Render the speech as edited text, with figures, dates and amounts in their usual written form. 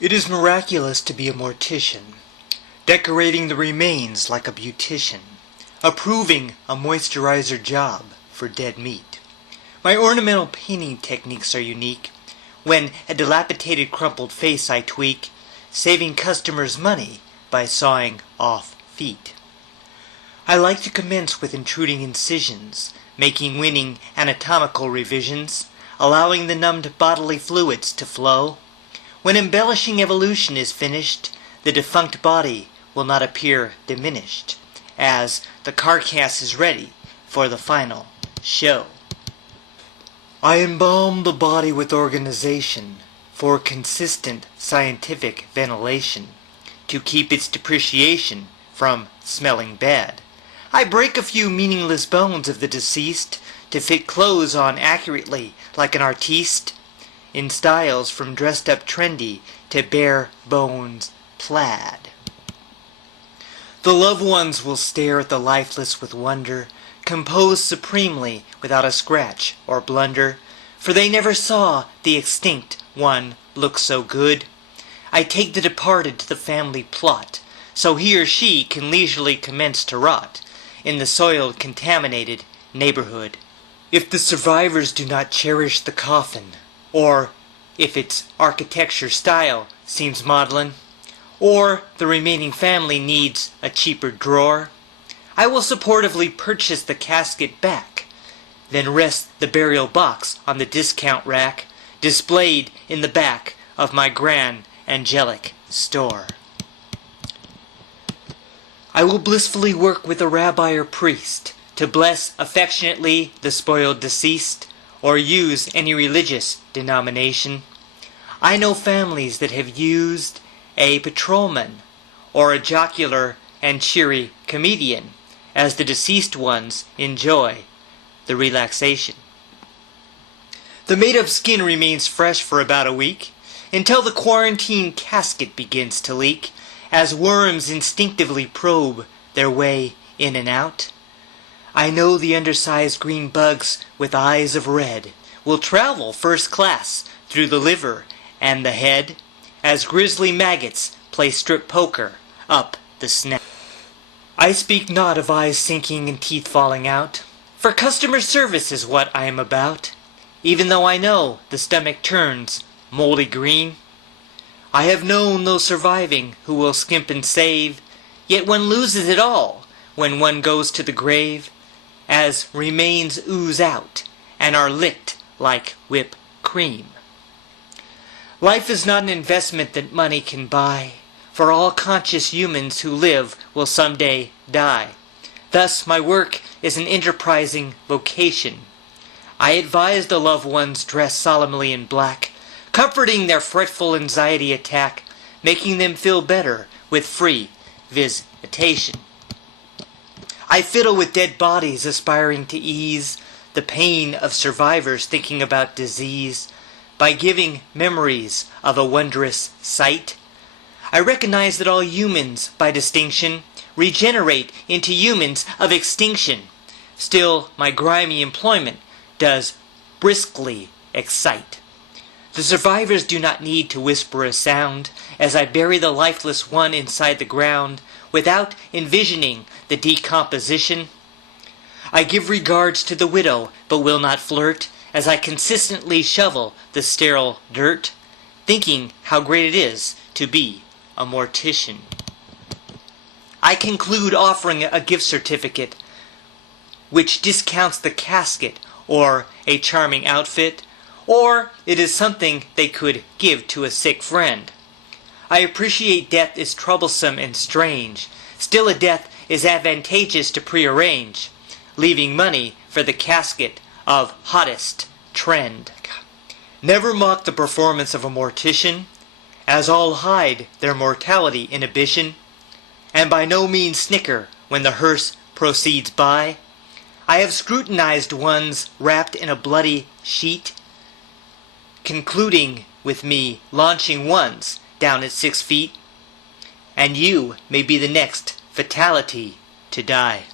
It is miraculous to be a mortician, decorating the remains like a beautician, approving a moisturizer job for dead meat. My ornamental painting techniques are unique. When a dilapidated crumpled face I tweak, saving customers money by sawing off feet. I like to commence with intruding incisions, making winning anatomical revisions, allowing the numbed bodily fluids to flow. When embellishing evolution is finished, the defunct body will not appear diminished, as the carcass is ready for the final show. I embalm the body with organization for consistent scientific ventilation, to keep its depreciation from smelling bad. I break a few meaningless bones of the deceased to fit clothes on accurately like an artiste, in styles from dressed up trendy to bare bones plaid. The loved ones will stare at the lifeless with wonder, composed supremely without a scratch or blunder, for they never saw the extinct one look so good. I take the departed to the family plot, so he or she can leisurely commence to rot in the soiled, contaminated neighborhood. If the survivors do not cherish the coffin, or if its architecture style seems maudlin, or the remaining family needs a cheaper drawer, I will supportively purchase the casket back, then rest the burial box on the discount rack, displayed in the back of my grand angelic store. I will blissfully work with a rabbi or priest to bless affectionately the spoiled deceased, or use any religious denomination. I know families that have used a patrolman or a jocular and cheery comedian as the deceased ones enjoy the relaxation. The made-up skin remains fresh for about a week, until the quarantine casket begins to leak, as worms instinctively probe their way in and out. I know the undersized green bugs with eyes of red will travel first class through the liver and the head, as grisly maggots play strip poker up the snout. I speak not of eyes sinking and teeth falling out, for customer service is what I am about, even though I know the stomach turns moldy green. I have known those surviving who will skimp and save, yet one loses it all when one goes to the grave, as remains ooze out and are licked like whipped cream. Life is not an investment that money can buy, for all conscious humans who live will someday die. Thus my work is an enterprising vocation. I advise the loved ones dress solemnly in black, comforting their fretful anxiety attack, making them feel better with free visitation. I fiddle with dead bodies aspiring to ease the pain of survivors thinking about disease, by giving memories of a wondrous sight. I recognize that all humans, by distinction, regenerate into humans of extinction. Still, my grimy employment does briskly excite. The survivors do not need to whisper a sound as I bury the lifeless one inside the ground without envisioning the decomposition. I give regards to the widow but will not flirt as I consistently shovel the sterile dirt, thinking how great it is to be a mortician. I conclude offering a gift certificate which discounts the casket or a charming outfit, or it is something they could give to a sick friend. I appreciate death is troublesome and strange. Still a death is advantageous to prearrange, leaving money for the casket of hottest trend. Never mock the performance of a mortician, as all hide their mortality inhibition, and by no means snicker when the hearse proceeds by. I have scrutinized ones wrapped in a bloody sheet, concluding with me launching ones down at 6 feet, and you may be the next fatality to die.